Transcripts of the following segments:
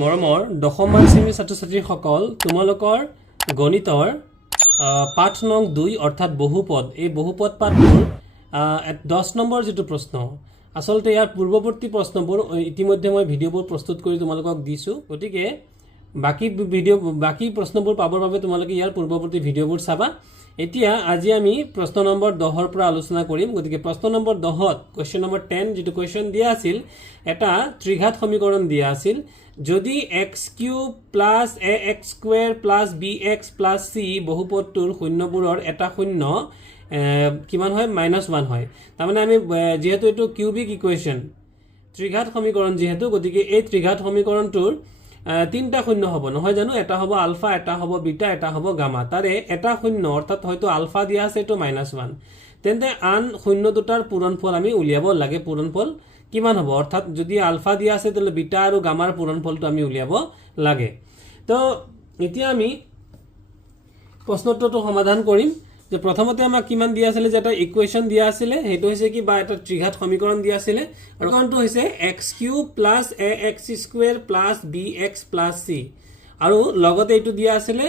মৰমৰ দশম শ্ৰেণীৰ ছাত্ৰ ছাত্ৰীসকল তোমালোকৰ গণিতৰ পাঠ নং 2 অৰ্থাৎ বহুপদ এই বহুপদ পাঠৰ 10 নম্বৰ যেটো প্ৰশ্ন আসলতে ইয়াৰ পূৰ্বৱৰ্তী প্ৰশ্নবোৰ ইতিমধ্যে মই ভিডিঅবোৰ প্ৰস্তুত কৰি তোমালোকক দিছো গতিকে বাকি প্ৰশ্নবোৰ পাবৰ বাবে তোমালোকে ইয়াৰ পূৰ্বৱৰ্তী ভিডিঅবোৰ চাবা এতিয়া আজি আমি প্ৰশ্ন নম্বৰ 10 ৰ পৰা আলোচনা কৰিম গতিকে প্ৰশ্ন নম্বৰ 10ত কোৱেশ্চন নম্বৰ 10 যেটো কোৱেশ্চন দিয়া আছিল এটা ত্ৰিঘাত সমীকৰণ দিয়া আছিল যদি x³ + ax² + bx + c বহুপদটোৰ শূন্যবোৰৰ এটা শূন্য কিমান হয় -1 হয় তাৰমানে আমি যেহেতু এটো কিউবিক ইকুৱেশন ত্ৰিঘাত সমীকৰণ যেহেতু গতিকে এই ত্ৰিঘাত সমীকৰণটোৰ তিনটা শূন্য হ'ব নহয় জানো এটা হ'ব আলফা এটা হ'ব বিটা এটা হ'ব গামা তাৰে এটা শূন্য অৰ্থাৎ হয়তো আলফা দিয়া আছে এটো -1 তেন্তে আন শূন্য দুটাৰ পূৰণফল আমি উলিয়াব লাগে পূৰণফল কিমান হ'ব অৰ্থাৎ যদি আলফা দিয়া আছে তাহলে বিটা আৰু গামাৰ পূৰণফলটো আমি উলিয়াব লাগে তো এতিয়া আমি প্ৰশ্নটো সমাধান কৰিম যে প্ৰথমতে আমাক কিমান দিয়া আছিল যে এটা ইকুৱেশন দিয়া আছিল হেতু হৈছে কি বা এটা ত্ৰিঘাত সমীকৰণ দিয়া আছিল আৰু কোনটো হৈছে x³ + ax² + bx + c আৰু লগতে এটো দিয়া আছিল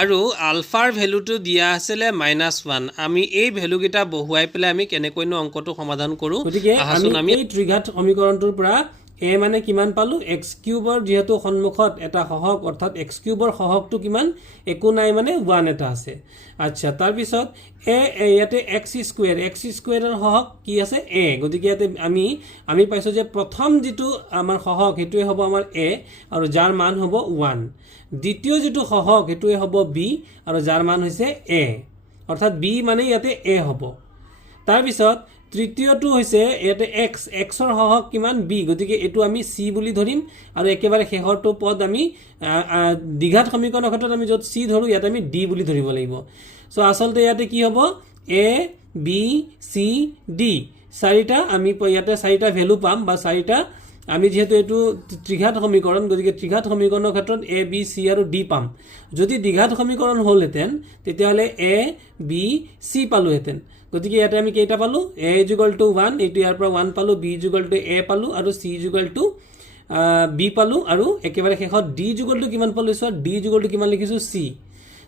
আৰু আলফাৰ ভ্যালুটো দিয়া আছিল -1 আমি এই ভ্যালু গিটা বহুৱাই পেলাই আমি কেনেকৈনো অংকটো সমাধান কৰো গতিকে আমি এই ত্ৰিঘাত সমীকৰণটোৰ পৰা a মানে কিমান পালো x³ ৰ যেহেতু সন্মুখত এটা সহগ অৰ্থাৎ x³ ৰ সহগটো কিমান একো নাই মানে 1 এটা আছে আচ্ছা তাৰ পিছত ইয়াতে x² ৰ সহগ কি আছে a গতিকে ইয়াতে আমি পাইছো যে প্ৰথম যেটো আমাৰ সহগ হেতুৱে হ'ব আমাৰ a আৰু যাৰ মান হ'ব 1 দ্বিতীয় যেটো সহগ হেতুৱে হ'ব b আৰু যাৰ মান হৈছে a অৰ্থাৎ b মানে ইয়াতে a হ'ব তাৰ পিছত তৃতীয়টো হৈছে ইয়াতে x ৰ সহগ কিমান b গতিকে এটো আমি c বুলি ধৰিম আৰু একেবাৰে শেষৰটো পদ আমি দ্বিঘাত সমীকৰণৰ ক্ষেত্ৰত আমি যত c ধৰো ইয়াতে আমি d বুলি ধৰিব লাগিব সো আসলতে ইয়াতে কি হ'ব a b c d চাৰিটা আমি ইয়াতে চাৰিটা ভ্যালু পাম বা চাৰিটা আমি যেহেতু এটো ত্ৰিঘাত সমীকৰণ গতিকে ত্ৰিঘাত সমীকৰণৰ ক্ষেত্ৰত a b c আৰু d পাম যদি দ্বিঘাত সমীকৰণ হলহেতেন তেতিয়াহলে a b c পালোহেতেন গতিকে ইয়াতে আমি কেইটা পালো a = 1 এটো ইয়াৰ পৰা 1 পালো b = a পালো আৰু c = b পালো আৰু একেবাৰে শেষত d = কিমান পালো সো d = কিমান লিখিছো c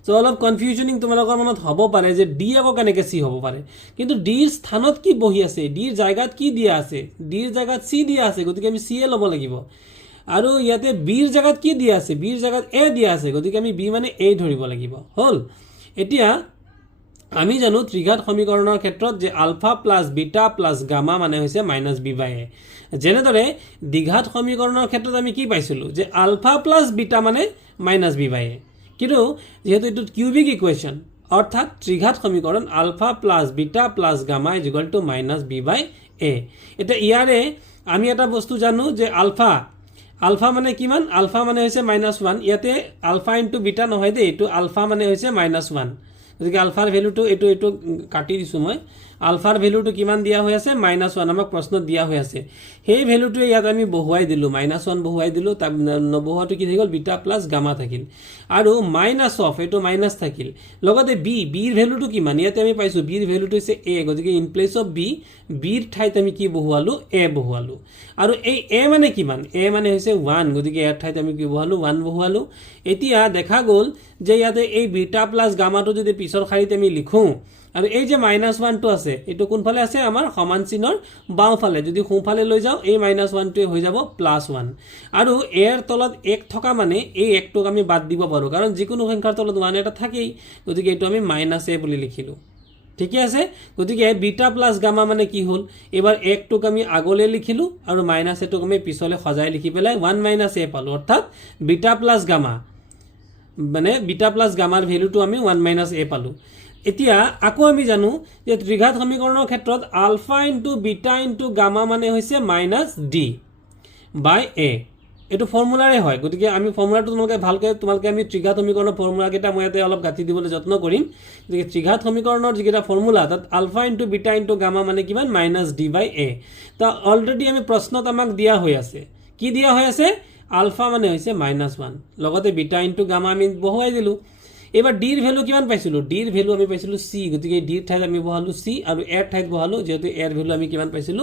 সো অলপ কনফিউজনিং তোমালোকৰ মনত হ'ব পাৰে যে d আকৌ কেনেকৈ c হ'ব পাৰে কিন্তু d ৰ স্থানত কি বহি আছে d ৰ জায়গাত কি দিয়া আছে d ৰ জায়গাত c দিয়া আছে গতিকে আমি c এ ল'ব লাগিব আৰু ইয়াতে b ৰ জায়গাত কি দিয়া আছে b ৰ জায়গাত a দিয়া আছে গতিকে আমি b মানে a ধৰিব লাগিব হল এতিয়া আমি জানো ত্ৰিঘাত সমীকৰণৰ ক্ষেত্ৰত যে alpha plus beta plus gamma মানে হৈছে -b/a যেনেদৰে দ্বিঘাত সমীকৰণৰ ক্ষেত্ৰত আমি কি পাইছিলো যে আলফা প্লাস বিটা মানে -b/a কিন্তু যেহেতু এটো কিউবিক ইকুৱেশন অৰ্থাৎ ত্ৰিঘাত সমীকৰণ alpha plus beta plus gamma = -b/a এটা ইয়াৰে আমি এটা বস্তু জানো যে আলফা মানে কিমান আলফা মানে হৈছে -1 ইয়াতে আলফা * বিটা নহয় দে এটো আলফা মানে হৈছে -1 গতিকে আলফাৰ ভ্যালুটো এটো কাটি দিছো মই আলফাৰ ভ্যালুটো কিমান দিয়া হৈ আছে -1 আমাক প্ৰশ্ন দিয়া হৈ আছে সেই ভ্যালুটো ইয়াত আমি বহুৱাই দিলো -1 বহুৱাই দিলো তাৰ নবহাটো কি হৈ গল বিটা প্লাস গামা থাকিল আৰু মাইনাস অফ এটো মাইনাস থাকিল লগতে b ৰ ভ্যালুটো কিমান ইয়াতে আমি পাইছো b ৰ ভ্যালুটো হৈছে a গতিকে ইন প্লেস অফ b ৰ ঠাইত আমি কি বহুৱালো a বহুৱালো আৰু এই a মানে কিমান a মানে হৈছে 1 গতিকে ইয়াৰ ঠাইত আমি কি বহুৱালো 1 বহুৱালো এতিয়া দেখা গল যে ইয়াতে এই বিটা প্লাস গামাটো যদি পিছৰ খাৰিত আমি লিখো আৰু এই যে -1 টো আছে এটো কোনফালে আছে আমাৰ সমান চিনৰ বাওফালে যদি সোঁফালে লৈ যাও এই -1 টোৱে হৈ যাব +1 আৰু এৰ তলত 1 থকা মানে এই 1 টোক আমি বাদ দিব পাৰো কাৰণ যিকোনো সংখ্যাৰ তলত 1 এটা থাকেই গতিকে এটো আমি -a বুলি লিখিলো ঠিক আছে গতিকে বিটা প্লাস গামা মানে কি হল এবাৰ 1 টোক আমি আগলৈ লিখিলো আৰু -a টোক আমি পিছলে সজাই লিখি পেলাই 1 - a পালো অৰ্থাৎ বিটা প্লাস গামা মানে বিটা প্লাস গামাৰ ভ্যালুটো আমি 1 - a পালো এতিয়া আকৌ আমি জানো যে ত্ৰিঘাত সমীকৰণৰ ক্ষেত্ৰত আলফা * বিটা * গামা মানে হৈছে -d/a এটো ফৰ্মুলাৰে হয় গতিকে আমি ফৰ্মুলাটো তোমালোকে আমি ত্ৰিঘাত সমীকৰণৰ ফৰ্মুলা কেইটা মই ইয়াতে অলপ গাঁঠি দিবলৈ যত্ন কৰিম গতিকে ত্ৰিঘাত সমীকৰণৰ যিকেইটা ফৰ্মুলা তাত আলফা * বিটা * গামা মানে কিমান -d/a তা অলৰেডি আমি প্ৰশ্নত আমাক দিয়া হৈ আছে কি দিয়া হৈ আছে আলফা মানে হৈছে -1 লগতে বিটা * গামা আমি বহুৱাই দিলো এবাৰ ডিৰ ভ্যালু কিমান পাইছিলো ডিৰ ভ্যালু আমি পাইছিলো c গতিকে ডিৰ ঠাইত আমি বহালো c আৰু এৰ ঠাইত বহালো যেহেতু এৰ ভ্যালু আমি কিমান পাইছিলো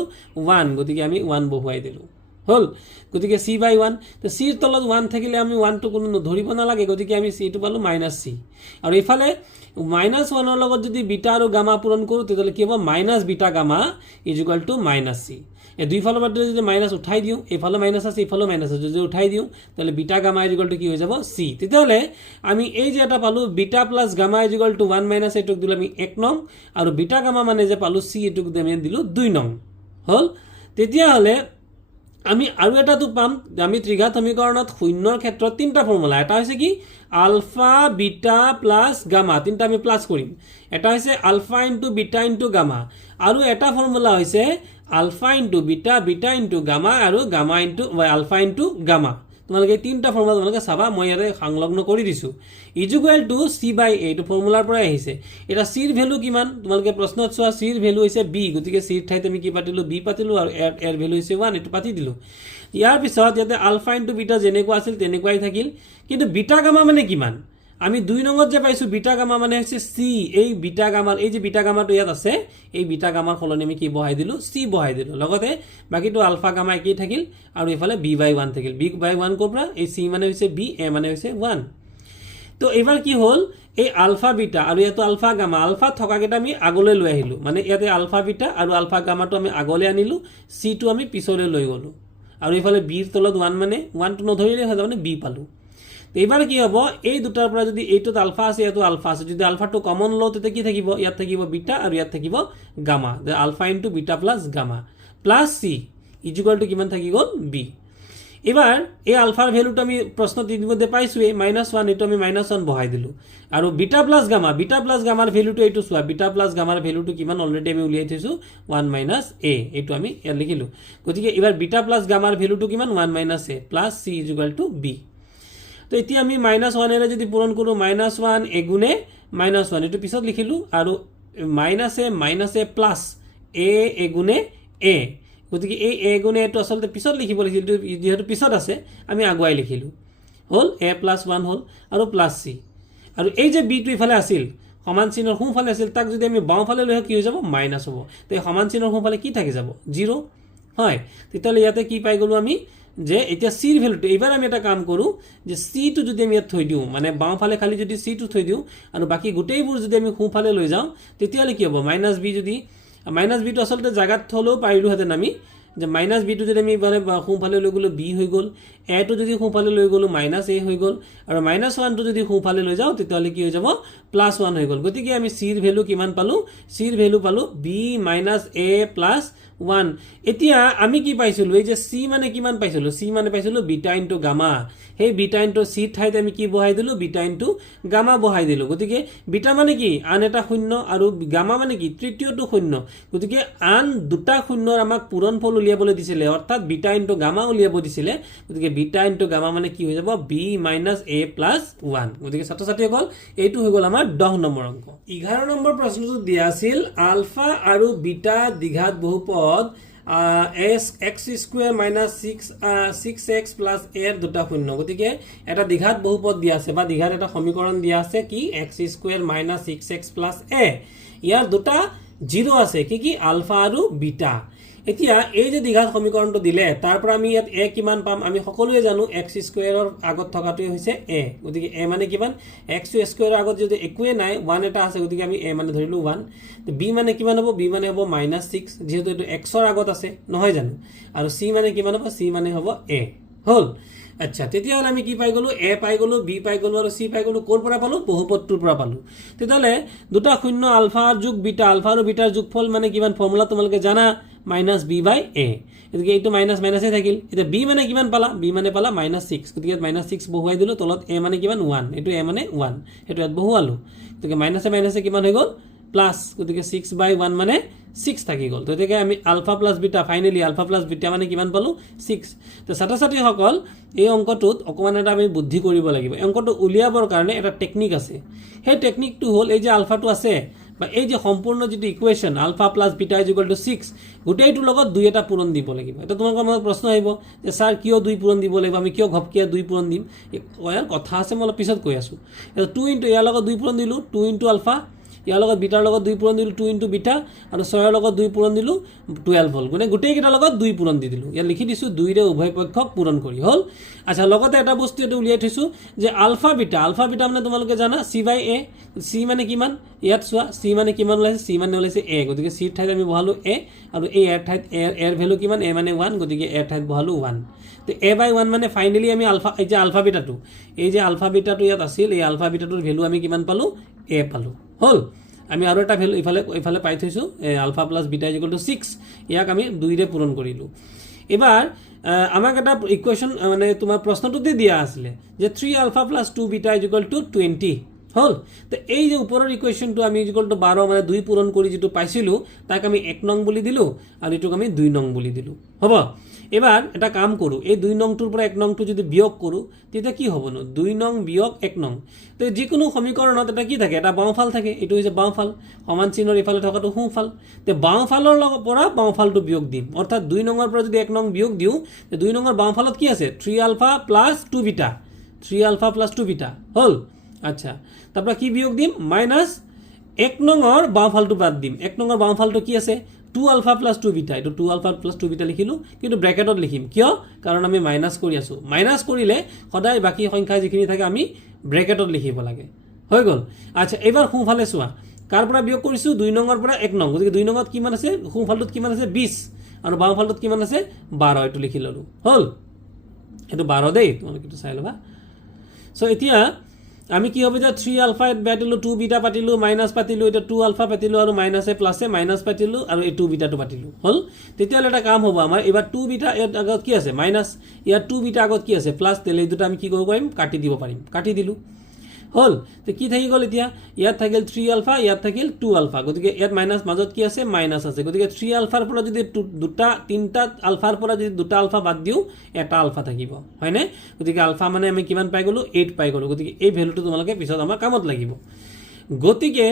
1 গতিকে আমি 1 বহুৱাই দিলো হল গতিকে c/1 তো c ৰ তলত 1 থাকিলে আমি 1 টো কোনো ধৰিব নালাগে গতিকে আমি c টো পালো -c আৰু ইফালে -1 ৰ লগত যদি বিটা আৰু গামা পূৰণ কৰো তেতিয়ালে কি হ'ব -বিটা গামা = -c এই দুই ফালৰ পৰা যদি মাইনাস উঠাই দিও এফালে মাইনাস আছে এফালে মাইনাস আছে যদি উঠাই দিও তাহলে বিটা গামা = কি হৈ যাব c তেতিয়ালে আমি এই যে এটা পালো বিটা প্লাস গামা = 1 - এটুক দিলে আমি 1 নং আৰু বিটা গামা মানে যে পালো c এটুক আমি দিলো 2 নং হল তেতিয়া হলে আমি আৰু এটাটো পাম আমি ত্ৰিঘাত সমীকৰণত শূন্যৰ ক্ষেত্ৰত তিনটা ফৰ্মুলা এটা হৈছে কি আলফা বিটা প্লাস গামা তিনটা আমি প্লাস কৰিম এটা হৈছে আলফা * বিটা * গামা আৰু এটা ফৰ্মুলা হৈছে আলফা * বিটা বিটা * গামা আৰু গামা * আলফা * গামা তোমালোকে তিনটা ফৰ্মুলা তোমালোকে চাবা মই ইয়াতে সংলগ্ন কৰি দিছো = c/a এইটো ফৰ্মুলাৰ পৰা আহিছে এটা c ৰ ভ্যালু কিমান তোমালোকে প্ৰশ্নত চোৱা c ৰ ভ্যালু হৈছে b গতিকে c ৰ ঠাইত আমি কি পাতিলো b পাতিলো আৰু এৰ ভ্যালু হৈছে 1 এটো পাতি দিলো ইয়াৰ পিছত ইয়াতে আলফা * বিটা যেনেকুৱা আছিল তেনেকুৱাই থাকিল কিন্তু বিটা গামা মানে কিমান আমি 2 নংত যে পাইছো বিটা গামা মানে হৈছে c এই বিটা গামাৰ এই যে বিটা গামাটো ইয়াত আছে এই বিটা গামাৰ ফলনি আমি কি বহাই দিলো c বহাই দিলো লগতে বাকিটো আলফা গামা কি থাকিল আৰু ইফালে b/1 থাকিল b/1 কোপৰা এই c মানে হৈছে b a মানে হৈছে 1 তো এবাৰ কি হল এই আলফা বিটা আৰু ইয়াতো আলফা গামা আলফা থকাকেটা আমি আগলৈ লৈ আহিলো মানে ইয়াতে আলফা বিটা আৰু আলফা গামাটো আমি আগলৈ আনিলো c টো আমি পিছলৈ লৈ গলো আৰু ইফালে b ৰ তলত 1 মানে 1 টো নধৰিলে হয় মানে b পালো এবাৰ কি হ'ব এই দুটাৰ পৰা যদি এইটোত আলফা আছে এটো আলফা আছে যদি আলফাটো কমন লও তেতে কি থাকিব ইয়াত থাকিব বিটা আৰু ইয়াত থাকিব গামা যে alpha * beta plus gamma plus c = কিমান থাকি গল b এবাৰ এই আলফাৰ ভ্যালুটো আমি প্ৰশ্নত ইতিমধ্যে পাইছোৱে -1 এটো আমি -1 বহাই দিলো আৰু বিটা প্লাস গামাৰ ভ্যালুটো এইটো চোৱা বিটা প্লাস গামাৰ ভ্যালুটো কিমান অলৰেডি আমি উলিয়াই থৈছো 1 - a এইটো আমি ইয়াত লিখিলো গতিকে এবাৰ বিটা প্লাস গামাৰ ভ্যালুটো কিমান 1 - a প্লাস c = b তো এতিয়া আমি -1 এৰে যদি পূৰণ কৰো -1 এগুণে -1 এটো পিছত লিখিলো আৰু -a প্লাস a এগুণে a গতিকে এই a গুণে এটো আসলে পিছত লিখিব লাগিছিল যেহেতু পিছত আছে আমি আগুৱাই লিখিলো হল a + 1 হল আৰু প্লাস c আৰু এই যে b টো ইফালে আছিল সমান চিহ্নৰ সোঁফালে আছিল তাক যদি আমি বাওঁফালে লৈ কি হৈ যাব মাইনাস হ'ব তো এই সমান চিহ্নৰ সোঁফালে কি থাকি যাব 0 হয় তেতিয়ালে ইয়াতে কি পাই গলো আমি যে এতিয়া c ৰ ভ্যালুটো এবাৰ আমি এটা কাম কৰো যে c টো যদি আমি ইয়াত থৈ দিও মানে বাওঁফালে খালি যদি c টো থৈ দিও আৰু বাকি গোটেইবোৰ যদি আমি সোঁফালে লৈ যাও তেতিয়ালে কি হ'ব -b যদি -b টো আসলে জায়গাত থলেও পাইলো হেতেন আমি যে -b টো যদি আমি মানে সোঁফালে লৈ গলো b হৈ গল a টো যদি সোঁফালে লৈ গলো -a হৈ গল আৰু -1 টো যদি সোঁফালে লৈ যাও তেতিয়ালে কি হৈ যাব +1 হৈ গল গতিকে আমি c ৰ ভ্যালু কিমান পালো c ৰ ভ্যালু পালো b - a + 1 এতিয়া আমি কি পাইছিলো এই যে c মানে কিমান পাইছিলো c মানে পাইছিলো বিটা * গামা সেই বিটা * c ঠাইত আমি কি বহাই দিলো বিটা * গামা বহাই দিলো গতিকে বিটা মানে কি আন এটা শূন্য আৰু গামা মানে কি তৃতীয়টো শূন্য গতিকে আন দুটা শূন্যৰ আমাক পূৰণফল উলিয়াবলৈ দিছিলে অৰ্থাৎ বিটা * গামা উলিয়াব দিছিলে গতিকে বিটা * গামা মানে কি হৈ যাব b - a + 1 গতিকে ছাত্ৰ-ছাত্ৰীসকল এইটো হৈ গল আমাৰ 10 নম্বৰ অংক 11 নম্বৰ প্ৰশ্নটো দিয়া আছিল আলফা আৰু বিটা দ্বিঘাত বহুপদ x² - 6x + a দুটা শূন্য গতিকে এটা দ্বিঘাত বহুপদ দিয়া আছে বা দ্বিঘাত এটা সমীকৰণ দিয়া আছে কি x² - 6x + a ইয়াৰ দুটা 0 আছে কি আলফা আৰু বিটা এতিয়া এই যে দ্বিঘাত সমীকৰণটো দিলে তাৰ পৰা আমি ইয়াত a কিমান পাম আমি সকলোৱে জানো x² ৰ আগত থকাটোই হৈছে a গতিকে a মানে কিমান x² ৰ আগত যদি একোৱে নাই 1 এটা আছে গতিকে আমি a মানে ধৰিলো 1 তো b মানে কিমান হ'ব b মানে হ'ব -6 যেহেতু এটো x ৰ আগত আছে নহয় জানো আৰু c মানে কিমান হ'ব c মানে হ'ব a হল আচ্ছা তেতিয়াহলে আমি কি পাই গলো a পাই গলো b পাই গলো আৰু c পাই গলো কোৰ পৰা পালো বহুপদটোৰ পৰা পালো তেতিয়ালে দুটা শূন্য আলফা যোগ বিটা আলফা আৰু বিটাৰ যোগফল মানে কিমান ফৰ্মুলা তোমালোকে জানা -b/a গতিকে এইটো মাইনাসে থাকিল এটা b মানে কিমান পালা b মানে পালা -6 গতিকে -6 বহুৱাই দিলো তলত a মানে কিমান 1 এটো a মানে 1 এটো ইয়াত বহুৱালো গতিকে মাইনাসে কিমান হৈ গল প্লাস গতিকে 6/1 মানে 6 থাকি গল তো এটাকে আমি alpha plus beta finally alpha plus beta মানে কিমান পালো 6 তো ছাত্ৰ-ছাত্ৰী সকল এই অংকটোত অকমান এটা আমি বুদ্ধি কৰিব লাগিব অংকটো উলিয়াবৰ কাৰণে এটা টেকনিক আছে সেই টেকনিকটো হল এই যে আলফাটো আছে বা এই যে সম্পূৰ্ণ যেটো equation alpha plus beta is equal to 6 গোটেইটোৰ লগত 2 এটা পূৰণ দিব লাগিব এটা তোমালোকৰ মনত প্ৰশ্ন আহিব যে স্যাৰ কিয় 2 পূৰণ দিব লাগিব আমি কিয় ঘপকিয়া 2 পূৰণ দিম ইয়াৰ কথা আছে মই অলপ পিছত কৈ আছো 2 ইনটু ইয়াৰ লগত 2 পূৰণ দিলো 2 ইনটু আলফা ইয়াৰ লগত বিটাৰ লগত 2 পূৰণ দিলো 2 ইনটু বিটা আৰু 6 ৰ লগত 2 পূৰণ দিলো 12 হ'ল মানে গোটেই কেইটাৰ লগত 2 পূৰণ দি দিলো ইয়াৰ লিখি দিছো 2 ৰে উভয় পক্ষক পূৰণ কৰি হ'ল আচ্ছা লগতে এটা বস্তু এটো উলিয়াই থৈছো যে আলফা বিটা মানে তোমালোকে জানা c/a c মানে কিমান ইয়াত চোৱা c মানে কিমান ওলাইছে c মানে ওলাইছে a গতিকে c ৰ ঠাইত আমি বহালো a আৰু a এৰ ঠাইত এৰ ভ্যালু কিমান a মানে 1 গতিকে এৰ ঠাইত বহালো 1 তো a/1 মানে ফাইনালি আমি আলফা এই যে আলফা বিটাটো ইয়াত আছিল এই আলফা বিটাটোৰ ভ্যালু আমি কিমান পালো a পালো হ'ল আমি আৰু এটা ভ্যালু ইফালে পাই থৈছো alpha plus beta is equal to 6 ইয়াক আমি 2 ৰে পূৰণ কৰিলো এবাৰ আমাক এটা ইকুৱেশ্যন মানে তোমাৰ প্ৰশ্নটোতে দিয়া আছিল যে 3 alpha plus 2 beta is equal to 20 হল তো এই যে উপৰৰ ইকুৱেশ্যনটো আমি ইজ ইকুয়াল টু 12 মানে 2 পূৰণ কৰি যেটো পাইছিলো তাক আমি 1 নং বুলি দিলো আৰু এটোক আমি 2 নং বুলি দিলো হ'ব এবাৰ এটা কাম কৰো এই 2 নংটোৰ পৰা 1 নংটো যদি বিয়োগ কৰো তেতিয়া কি হ'ব ন 2 নং বিয়োগ 1 নং তো যিকোনো সমীকৰণত এটা কি থাকে এটা বাওঁফাল থাকে এটো হৈছে বাওঁফাল সমান চিহ্নৰ ইফালে থকাটো সোঁফাল তে বাওঁফালৰ পৰা বাওঁফালটো বিয়োগ দিম অৰ্থাৎ 2 নংৰ পৰা যদি 1 নং বিয়োগ দিও তে 2 নংৰ বাওঁফালত কি আছে 3 alpha plus 2 beta 3 alpha plus 2 beta হল আচ্ছা তারপর কি বিয়োগ দিম মাইনাস 1 নংৰ বাওঁফালটো বাদ দিম 1 নংৰ বাওঁফালটো কি আছে 2 আলফা প্লাস 2 বিটা এটো 2 আলফা প্লাস 2 বিটা লিখিলো কিন্তু ব্র্যাকেটত লিখিম কিয় কাৰণ আমি মাইনাস কৰি আছো মাইনাস কৰিলে সদায় বাকি সংখ্যা যিখিনি থাকে আমি ব্ৰ্যাকেটত লিখিব লাগে হৈ গল আচ্ছা এবাৰ সোঁফালে চোৱা কাৰ পৰা বিয়োগ কৰিছো 2 নংৰ পৰা 1 নং গতিকে 2 নংত কিমান আছে সোঁফালটোত কিমান আছে 20 আৰু বাওঁফালটোত কিমান আছে 12 এটো লিখি ললো হল এটো 12 দেই তোমালোকে এটো চাই লবা সো এতিয়া আমি কি হবে যে 3 আলফা পাতিলো 2 বিটা পাতিলো মাইনাস পাতিলো এটা 2 আলফা পাতিলো আৰু মাইনাসে প্লাসে মাইনাস পাতিলো আৰু এই 2 বিটাটো পাতিলো হল তেতিয়ালে এটা কাম হ'ব আমাৰ এবাৰ 2 বিটা এৰ আগত কি আছে মাইনাস ইয়াৰ 2 বিটা আগত কি আছে প্লাস তেলে দুটা আমি কি কৰিব পাৰিম কাটি দিব পাৰিম কাটি দিলো হল তে কি থাকি গল এতিয়া ইয়াত থাকিল 3 আলফা ইয়াত থাকিল 2 আলফা গতিকে ইয়াত মাইনাস মাজত কি আছে মাইনাস আছে গতিকে 3 আলফাৰ পৰা যদি দুটা তিনটা আলফাৰ পৰা যদি দুটা আলফা বাদ দিও এটা আলফা থাকিব হয়নে গতিকে আলফা মানে আমি কিমান পাই গলো 8 পাই গলো গতিকে এই ভ্যালুটো তোমালোকে পিছত আমাৰ কামত লাগিব গতিকে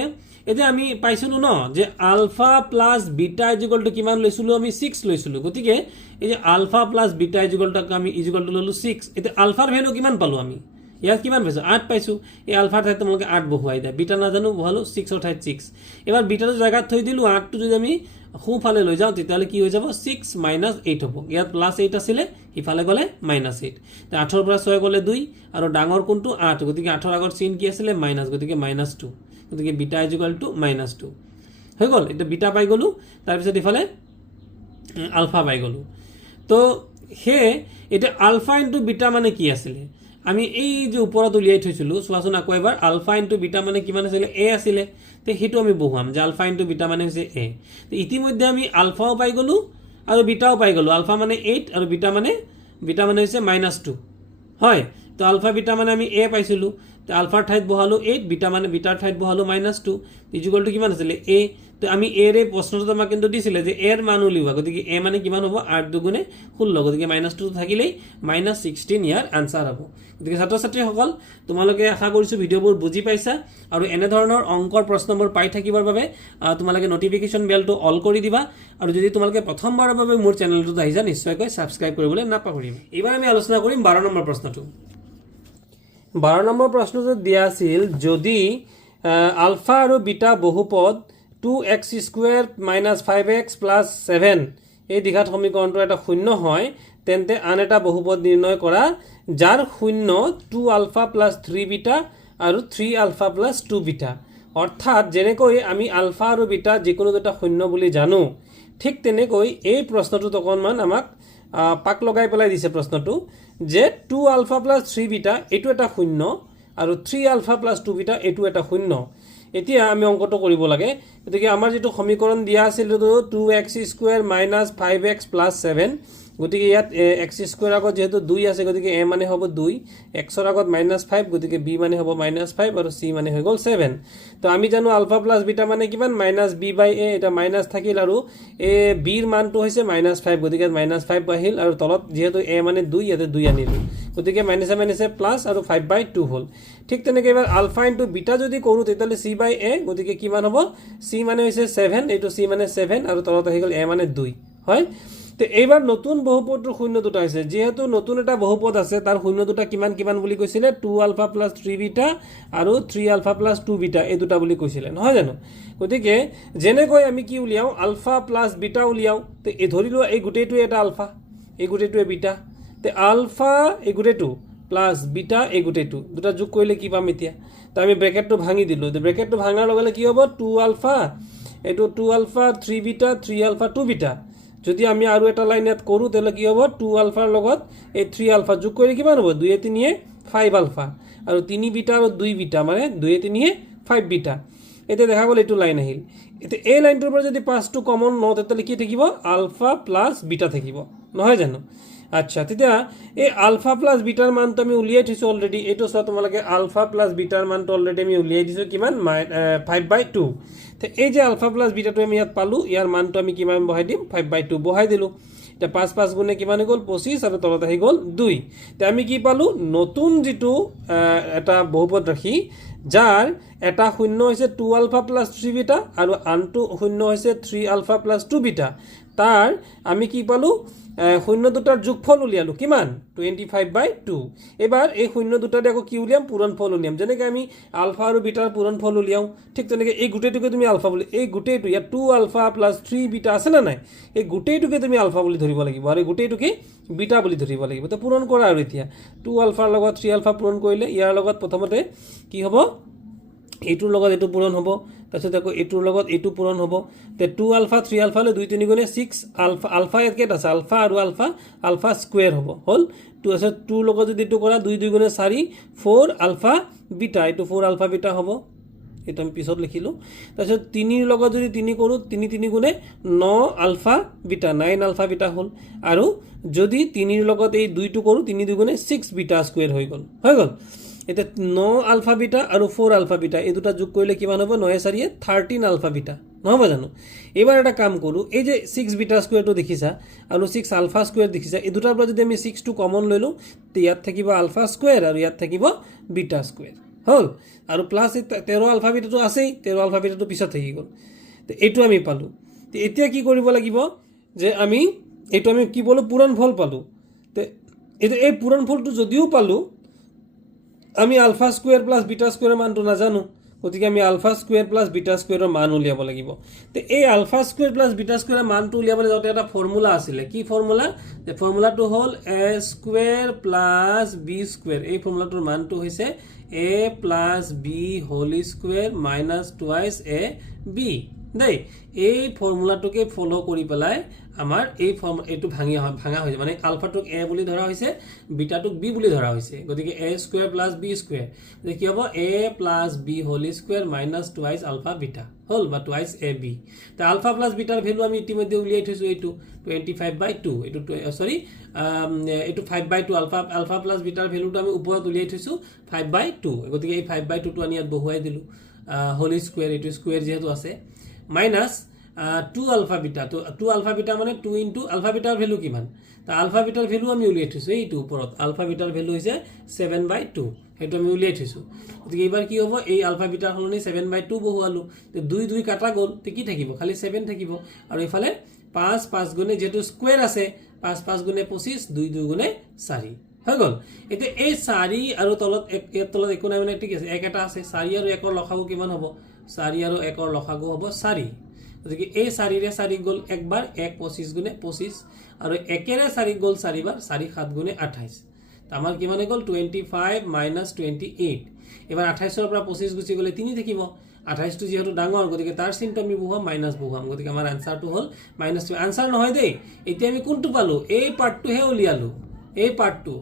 এতিয়া আমি পাইছিলো ন যে alpha plus beta is equal to কিমান লৈছিলো আমি 6 লৈছিলো গতিকে এই যে alpha plus beta is equal to আমি ইজ ইকুয়াল টু ললো 6 এতিয়া আলফাৰ ভ্যালু কিমান পালো আমি ইয়াত কিমান পাইছো 8 পাইছো এই আলফাৰ ঠাইত তোমালোকে 8 বহুৱাই দিয়া বিটা না জানো বহালো 6 ৰ ঠাইত 6 এবাৰ বিটাটো জায়গাত থৈ দিলো 8 টো যদি আমি সোঁফালে লৈ যাও তেতিয়ালে কি হৈ যাব 6 মাইনাস 8 হ'ব ইয়াত প্লাস 8 আছিল ইফালে গলে মাইনাস 8 তে 8 ৰ পৰা 6 গলে 2 আৰু ডাঙৰ কোনটো 8 গতিকে 8 ৰ আগৰ চিন কি আছিল মাইনাস গতিকে মাইনাস 2 গতিকে beta is equal two minus 2 হৈ গল এটা বিটা পাই গলো তাৰ পিছত ইফালে আলফা পাই গলো তো হে এটা আলফা ইনটু বিটা মানে কি আছিল আমি এই যে ওপৰত উলিয়াই থৈছিলো সোৱাচোন আকৌ এবাৰ আলফা ইনটু বিটা মানে কিমান আছিল a আছিল তে হেতু আমি বহুৱাম যে আলফা ইনটু বিটা মানে হৈছে a তে ইতিমধ্যে আমি আলফাও পাই গলো আৰু বিটাও পাই গলো আলফা মানে 8 আৰু বিটা মানে হৈছে -2 হয় তো আলফা বিটা মানে আমি a পাইছিলো তে আলফাৰ ঠাইত বহালো 8 বিটা মানে বিটাৰ ঠাইত বহালো -2 ইকুয়াল টু কিমান আছিল a তো আমি a ৰে প্ৰশ্নটো আমাক কিন্তু দিছিলে যে a এৰ মান উলিওৱা গতিকে a মানে কিমান হ'ব 8 দুগুণে 16 গতিকে -2 থাকিলেই -16 ইয়াৰ আনসাৰ হ'ব গতিকে ছাত্ৰ ছাত্ৰী সকল তোমালোকে আশা কৰিছো ভিডিওবোৰ বুজি পাইছা আৰু এনে ধৰণৰ অংকৰ প্ৰশ্নবোৰ পাই থাকিবৰ বাবে তোমালোকে নটিফিকেশন বেলটো অল কৰি দিবা আৰু যদি তোমালোকে প্ৰথমবাৰৰ বাবে মোৰ চেনেলটো আহিছা নিশ্চয়কৈ সাবস্ক্ৰাইব কৰিবলৈ নাপাহৰিবা এবাৰ আমি আলোচনা কৰিম 12 নম্বৰ প্ৰশ্নটো 12 নম্বৰ প্ৰশ্নটো দিয়া আছিল যদি আলফা আৰু বিটা বহুপদ 2x² - 5x + 7 এই দ্বিঘাত সমীকৰণটো এটা শূন্য হয় তেন্তে আন এটা বহুপদ নিৰ্ণয় কৰা যাৰ শূন্য 2 আলফা + 3 বিটা আৰু 3 আলফা + 2 বিটা অৰ্থাৎ যেনেকৈ আমি আলফা আৰু বিটা যিকোনো দুটা শূন্য বুলি জানো ঠিক তেনেকৈ এই প্ৰশ্নটো অকনমান আমাক পাক লগাই পেলাই দিছে প্ৰশ্নটো যে 2 আলফা + 3 বিটা এটো এটা শূন্য আৰু 3 আলফা + 2 বিটা এটো এটা শূন্য এতিয়া আমি অঙ্কটো কৰিব লাগে গতিকে আমাৰ যেটো সমীকৰণ দিয়া আছিল 2x² - 5x + 7 গতিকে ইয়াত x² আগত যেহেতু 2 আছে গতিকে a মানে হ'ব 2 x ৰ আগত -5 গতিকে b মানে হ'ব -5 আৰু c মানে হৈ গল 7 তো আমি জানো আলফা + বিটা মানে কিমান -b/a এটা মাইনাস থাকিল আৰু a b ৰ মানটো হৈছে -5 গতিকে -5 আহিল আৰু তলত যেহেতু a মানে 2 ইয়াতে 2 আনিলো গতিকে মাইনাছে মাইনাছে প্লাছ আৰু 5/2 হ'ল ঠিক তেনেকৈ এবাৰ আলফা ইনটু বিটা যদি কৰোঁ তেতিয়াহ'লে c/a গতিকে কিমান হ'ব c মানে হৈছে 7 এইটো c মানে 7 আৰু তলত আহি গ'ল a মানে 2 হয় তো এইবাৰ নতুন বহুপদৰ শূন্য দুটা হৈছে যেহেতু নতুন এটা বহুপদ আছে তাৰ শূন্য দুটা কিমান কিমান বুলি কৈছিলে 2 আলফা প্লাছ 3 বিটা আৰু 3 আলফা প্লাছ 2 বিটা এই দুটা বুলি কৈছিলে নহয় জানো গতিকে যেনেকৈ আমি কি উলিয়াও আলফা প্লাছ বিটা উলিয়াও তো এই ধৰি লোৱা এই গোটেইটোৱে এটা আলফা এই গোটেইটোৱে বিটা তো আলফা এই গোটেইটো প্লাছ বিটা এই গোটেইটো দুটা যোগ কৰিলে কি পাম এতিয়া তো আমি ব্ৰেকেটটো ভাঙি দিলোঁ তো ব্ৰেকেটটো ভাঙাৰ লগে লগে কি হ'ব 2 আলফা এইটো 2 আলফা 3 বিটা 3 আলফা 2 বিটা যদি আমি আৰু এটা লাইন ইয়াত কৰোঁ তেতিয়াহ'লে কি হ'ব 2 আলফাৰ লগত এই 3 আলফা যোগ কৰিলে কিমান হ'ব 2 3 5 আলফা আৰু 3 বিটা আৰু 2 বিটা মানে 2 3 5 বিটা এতিয়া দেখা গ'ল এইটো লাইন আহিল এতিয়া এই লাইনটোৰ পৰা যদি 5টো কমন লওঁ তেতিয়াহ'লে কি থাকিব আলফা প্লাছ বিটা থাকিব নহয় জানো আচ্ছা তেতিয়া এই আলফা প্লাছ বিটাৰ মানটো আমি উলিয়াই থৈছোঁ অলৰেডি এইটো চোৱা তোমালোকে আলফা প্লাছ বিটাৰ মানটো অলৰেডি আমি উলিয়াই দিছোঁ কিমান 5/2 তো এই যে আলফা প্লাছ বিটাটো আমি ইয়াত পালোঁ ইয়াৰ মানটো আমি কিমান বহাই দিম 5/2 বহাই দিলোঁ এতিয়া 5 5 গুণে কিমান হৈ গ'ল 25 আৰু তলত আহি গ'ল 2 তো আমি কি পালোঁ নতুন যিটো এটা বহুপদ ৰাশি যাৰ এটা শূন্য হৈছে 2 আলফা প্লাছ 3 বিটা আৰু আনটো শূন্য হৈছে 3 আলফা প্লাছ 2 বিটা তাৰ আমি কি পালোঁ শূন্য দুটাৰ যোগফল উলিয়ালোঁ কিমান 25/2 এবাৰ এই শূন্য দুটাতে আকৌ কি উলিয়াম পূৰণফল উলিয়াম যেনেকৈ আমি আলফা আৰু বিটাৰ পূৰণফল উলিয়াওঁ ঠিক তেনেকৈ এই গোটেইটোকে তুমি আলফা বুলি এই গোটেইটো ইয়াত 2 আলফা প্লাছ 3 বিটা আছে না নাই এই গোটেইটোকে তুমি আলফা বুলি ধৰিব লাগিব আৰু এই গোটেইটোকে বিটা বুলি ধৰিব লাগিব তো পূৰণ কৰা আৰু এতিয়া 2 আলফাৰ লগত 3 আলফা পূৰণ কৰিলে ইয়াৰ লগত প্ৰথমতে কি হ'ব এইটোৰ লগত এইটো পূৰণ হ'ব তাৰপিছত আকৌ এইটোৰ লগত এইটো পূৰণ হ'ব তে 2 আলফা 3 আলফালৈ 2 3 গুণে 6 আলফা আলফা ইয়াত কেইটা আছে আলফা আৰু আলফা আলফা স্কুৱেৰ হ'ব হ'ল 2 আছে 2 লগত যদি এইটো কৰা 2 2 গুণে 4 4 আলফা বিটা এইটো 4 আলফা বিটা হ'ব এটা আমি পিছত লিখিলোঁ তাৰপিছত 3ৰ লগত যদি 3 কৰোঁ 3 3 গুণে 9 আলফা বিটা 9 আলফা বিটা হ'ল আৰু যদি 3ৰ লগত এই 2টো কৰোঁ 3 2 গুণে 6 বিটা স্কুৱেৰ হৈ গ'ল এতিয়া 9 আলফা বিটা আৰু 4 আলফা বিটা এই দুটা যোগ কৰিলে কিমান হ'ব 9 4 13 আলফা বিটা নহ'ব জানো এবাৰ এটা কাম কৰোঁ এই যে 6 বিটা স্কুৱেৰটো দেখিছা আৰু 6 আলফা স্কুৱেৰ দেখিছা এই দুটাৰ পৰা যদি আমি 6টো কমন লৈ লওঁ তে ইয়াত থাকিব আলফা স্কুৱেৰ আৰু ইয়াত থাকিব বিটা স্কুৱেৰ হ'ল আৰু প্লাছ 13 আলফা বিটাটো আছেই 13 আলফা বিটাটো পিছত থাকি গ'ল তো এইটো আমি পালোঁ তো এতিয়া কি কৰিব লাগিব যে আমি এইটো আমি কি পালোঁ পূৰণফল পালোঁ তো এতিয়া এই পূৰণফলটো যদিও পালোঁ আমি আলফা স্কুৱেৰ প্লাছ বিটা স্কুৱেৰৰ মানটো নাজানো গতিকে আমি আলফা স্কুৱেৰ প্লাছ বিটা স্কুৱেৰৰ মান উলিয়াব লাগিব তো এই আলফা স্কুৱেৰ প্লাছ বিটা স্কুৱেৰৰ মানটো উলিয়াবলৈ যাওঁতে এটা ফৰ্মুলা আছিলে কি ফৰ্মুলা যে ফৰ্মুলাটো হ'ল A square plus B square এই ফৰ্মুলাটোৰ মানটো হৈছে A plus B whole square minus twice A B দেই এই ফৰ্মুলাটোকে ফ'ল' কৰি পেলাই আমাৰ এই এইটো ভাঙা হৈছে মানে আলফাটোক এ বুলি ধৰা হৈছে বিটাটোক বি বুলি ধৰা হৈছে গতিকে A square plus B square যে কি হ'ব A plus B whole square minus twice alpha beta হ'ল বা টুৱাইছ এ বি তো আলফা প্লাছ বিটাৰ ভেলু আমি ইতিমধ্যে উলিয়াই থৈছোঁ এইটো 25/2 এইটো চৰি এইটো 5/2 আলফা প্লাছ বিটাৰ ভেলুটো আমি ওপৰত উলিয়াই থৈছোঁ 5/2 গতিকে এই 5/2টো আমি ইয়াত বহুৱাই দিলোঁ হোল স্কুৱেৰ এইটো স্কুৱেৰ যিহেতু আছে মাইনাছ 2 আলফা বিটা তো 2 আলফা বিটা মানে 2 ইনটু আলফা বিটাৰ ভেলু কিমান তো আলফা বিটাৰ ভেলু আমি উলিয়াই থৈছোঁ এইটো ওপৰত আলফা বিটাৰ ভেলু হৈছে 7/2 সেইটো আমি উলিয়াই থৈছোঁ গতিকে এইবাৰ কি হ'ব এই আলফা বিটাৰ সলনি 7/2 বহুৱালোঁ তো 2 2 কাটা গ'ল তো কি থাকিব খালি 7 থাকিব আৰু এইফালে 5 5 গুণে যেহেতু স্কুৱেৰ আছে 5 5 গুণে 25 2 2 গুণে 4 হৈ গ'ল এতিয়া এই 4 আৰু তলত একো নাই মানে ঠিক আছে এক এটা আছে 4 আৰু 1ৰ লসাগু কিমান হ'ব 4 আৰু 1ৰ লসাগু হ'ব 4 গতিকে এই 4ৰে 4 গ'ল একবাৰ 1 25 গুণে 25 আৰু 1ৰে 4 গ'ল 4 বাৰ 4 7 গুণে 28 আমাৰ কিমান হৈ গ'ল 25 মাইনাছ 28 এবাৰ 28ৰ পৰা 25 গুচি গ'লে 3 থাকিব 28টো যেহেতু ডাঙৰ গতিকে তাৰ চিনটো আমি বহুৱাম মাইনাছ বহুৱাম গতিকে আমাৰ আনচাৰটো হ'ল মাইনাছ আনচাৰ নহয় দেই এতিয়া আমি কোনটো পালোঁ এই পাৰ্টটোহে উলিয়ালোঁ এই পাৰ্টটো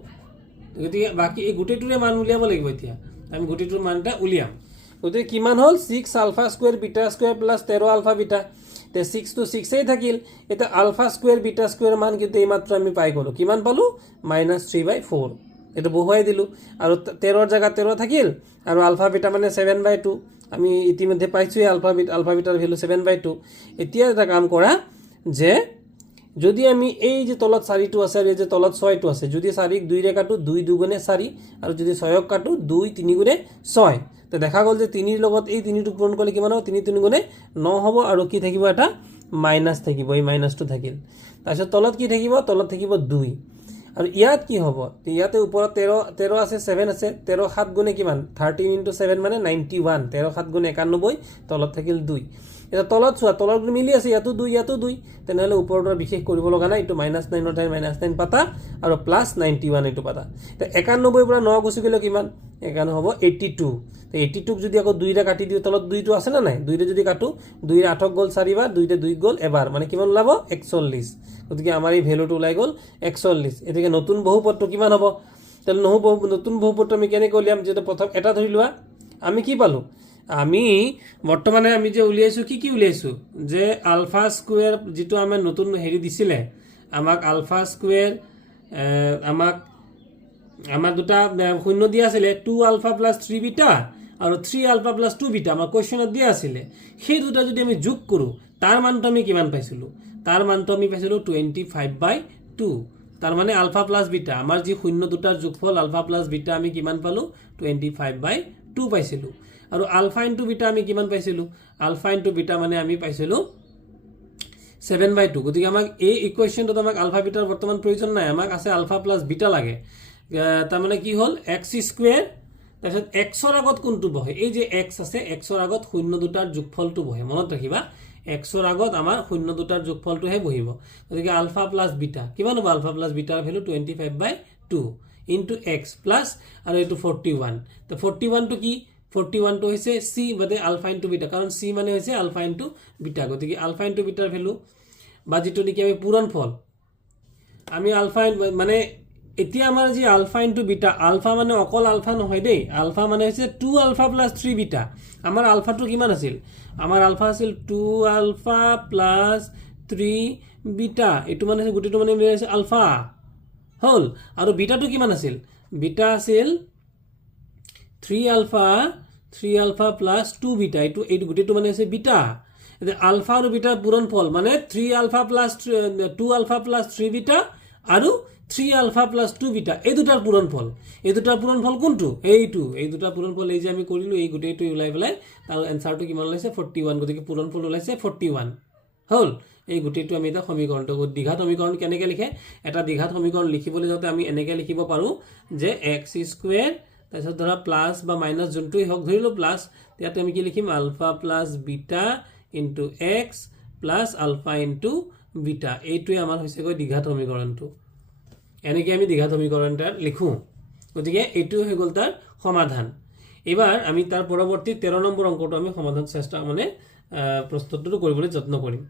গতিকে বাকী এই গোটেইটোৰে মান উলিয়াব লাগিব এতিয়া আমি গোটেইটোৰ মান এটা উলিয়াম গতিকে কিমান হ'ল 6 alpha square beta square plus 13 alpha beta তে 6 to 6 থাকিল এটা আলফা স্কুৱেৰ বিটা স্কুৱেৰ মান কিন্তু এইমাত্ৰ আমি পাই গ'লোঁ কিমান পালোঁ -3/4 এইটো বহুৱাই দিলোঁ আৰু 13ৰ জেগাত 13 থাকিল আৰু আলফা বিটা মানে 7/2 আমি ইতিমধ্যে পাইছোঁ আলফা বিটাৰ ভেলু 7/2 এতিয়া এটা কাম কৰা যে যদি আমি এই যে তলত 4টো আছে আৰু এই যে তলত 6টো আছে যদি 4ক 2 ৰে কাটো 2 দুগুণে 4 আৰু যদি 6ক কাটো 2 3 গুণে 6 তো দেখা গ'ল যে 3 ৰ লগত এই 3টো পূৰণ কৰিলে কিমান হ'ব 3 3 গুণে 9 হ'ব আৰু কি থাকিব এটা মাইনাস থাকিব এই মাইনাসটো থাকিল তাৰপিছত তলত কি থাকিব তলত থাকিব 2 আৰু ইয়াত কি হ'ব ইয়াতে ওপৰত 13 আছে 7 আছে 13 7 গুণে কিমান 13 * 7 মানে 91 13 7 গুণে 91 তলত থাকিল 2 এটা তলত চোৱা তলত মিলি আছে ইয়াতো 2 তেনেহলে ওপৰটো বিশেষ কৰিব লগা নাই এটো -9 ৰ ঠাই -9 পাতা আৰু +91 এটো পাতা তো 91 পৰা 9 গুচি গলে কিমান এখানে হ'ব 82 তো 82 ক যদি আকৌ 2 ৰে কাটি দিও তলত 2 টো আছে না নাই 2 ৰে যদি কাটো 2 ৰে 8 গল 4 বাৰ 2 ৰে 2 গল এবাৰ মানে কিমান ওলাব 41 গতিকে আমাৰ এই ভ্যালুটো ওলাই গল 41 এদিকে নতুন বহুপদটো কিমান হ'ব তাহলে নতুন বহুপদটো আমি কেনে কলিয়াম যেটা প্ৰথম এটা ধৰি লোৱা আমি কি পালো আমি বৰ্তমানে আমি যে উলিয়াইছো কি উলিয়াইছো যে আলফা স্কয়াৰ যেটো আমাৰ নতুন হেৰি দিছিলে আমাক আলফা স্কয়াৰ আমাক দুটা শূন্য দিয়া আছিল 2 আলফা + 3 বিটা আৰু 3 আলফা + 2 বিটা আমাৰ কোৱেশ্চনত দিয়া আছিল সেই দুটা যদি আমি যোগ কৰো তাৰ মানটো আমি কিমান পাইছিলো তাৰ মানটো আমি পাইছিলো 25/2 তাৰ মানে আলফা + বিটা আমাৰ যি শূন্য দুটাৰ যোগফল আলফা + বিটা আমি কিমান পালো 25/2 পাইছিলো আৰু আলফা * বিটা আমি কিমান পাইছিলো আলফা * বিটা মানে আমি পাইছিলো 7/2 গতিকে আমাক এই ইকুৱেশনটোত আমাক আলফা বিটাৰ বৰ্তমান প্ৰয়োজন নাই আমাক আছে আলফা + বিটা লাগে তাৰ মানে কি হল x² তাৰপিছত x ৰ আগত কোনটো বহে এই যে x আছে x ৰ আগত শূন্য দুটাৰ যোগফলটো বহে মনত ৰাখিবা x ৰ আগত আমাৰ শূন্য দুটাৰ যোগফলটোহে বহিব গতিকে আলফা + বিটা কিমান হ'ব আলফা + বিটাৰ ভ্যালু 25/2 ইনটু x প্লাস আৰু এটো 41 তো 41 টো কি 41 টো হৈছে c বাদে আলফা * বিটা কাৰণ c মানে হৈছে আলফা * বিটা গতিকে আলফা * বিটাৰ ভ্যালু বা যেটো নেকি আমি পূৰণ ফল আমি আলফা মানে এতিয়া আমাৰ যি আলফা * বিটা আলফা মানে অকল আলফা নহয় দেই আলফা মানে হৈছে 2 আলফা + 3 বিটা আমাৰ আলফাটো কিমান আছিল আমাৰ আলফা আছিল 2 আলফা + 3 বিটা এটো মানে গুটিটো মানে মিলাই আছে আলফা হল আৰু বিটাটো কিমান আছিল বিটা আছিল 3 আলফা + 2 বিটা এটো গুটিটো মানে আছে বিটা এতে আলফা আৰু বিটাৰ পূৰণ ফল মানে 3 আলফা + 2 আলফা + 3 বিটা আৰু 3 আলফা + 2 বিটা এই দুটাৰ পূৰণ ফল কোনটো এই দুটাৰ পূৰণ ফল এই যে আমি কৰিলো এই গুটেটো উলাই পেলাই তাৰ আনসাৰটো কিমান ওলাইছে 41 গতিকে পূৰণ ফল ওলাইছে 41 হল এই গুটেটো আমি এটা সমীকৰণটো দ্বিঘাত সমীকৰণ কেনেকৈ লিখে এটা দ্বিঘাত সমীকৰণ লিখিবলৈ যাতে আমি এনেকৈ লিখিব পাৰো যে x² তাৰপিছত ধৰা প্লাস বা মাইনাস যোনটোই হক ধৰিলো প্লাস ইয়াতে আমি কি লিখিম alpha + beta into x plus alpha into beta এইটোই আমাৰ হৈছে গৈ দ্বিঘাত সমীকৰণটো এনেকৈ আমি দ্বিঘাত সমীকৰণটা লিখো গতিকে এইটো হৈ গল তাৰ সমাধান এবাৰ আমি তাৰ পৰৱৰ্তী 13 নম্বৰ অংকটো আমি সমাধান চেষ্টা মানে প্ৰস্তুতটো কৰিবলৈ যত্ন কৰিম